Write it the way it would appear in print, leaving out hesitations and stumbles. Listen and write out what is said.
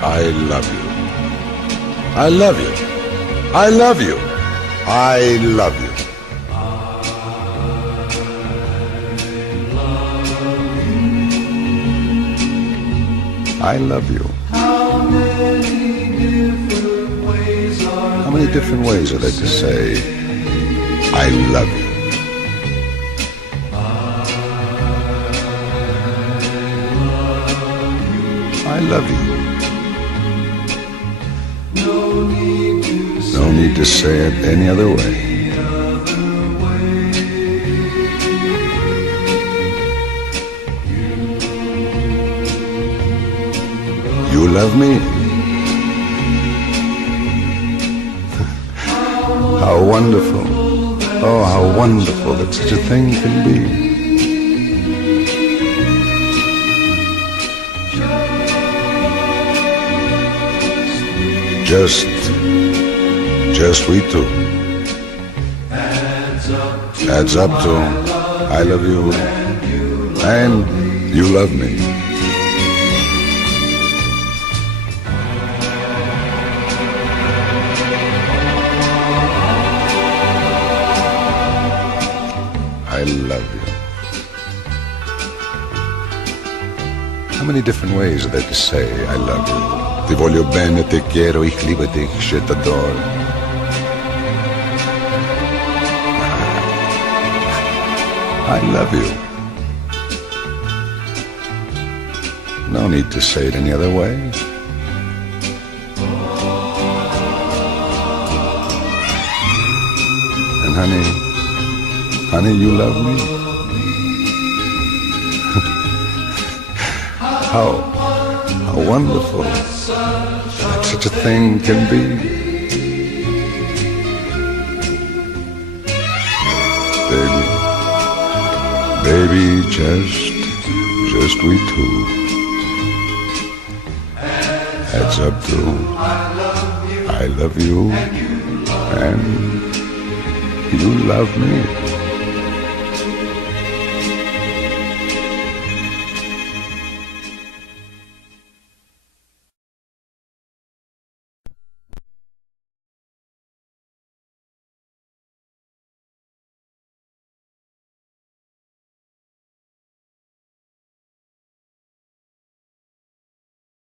I love you. I love you. I love you. I love you. I love you. How many different ways are there to say I love you? I love you. No need to say it any other way. You love me? How wonderful. Oh, how wonderful that such a thing can be. Just we two. Adds up to I love you and you love me. I love you. How many different ways are there to say I love you? Ti voglio bene, te quiero, ich liebe dich, je t'adore. I love you. No need to say it any other way. And honey, you love me? How wonderful that such a thing can be. Baby, just we two. Adds up to I love you and you love me.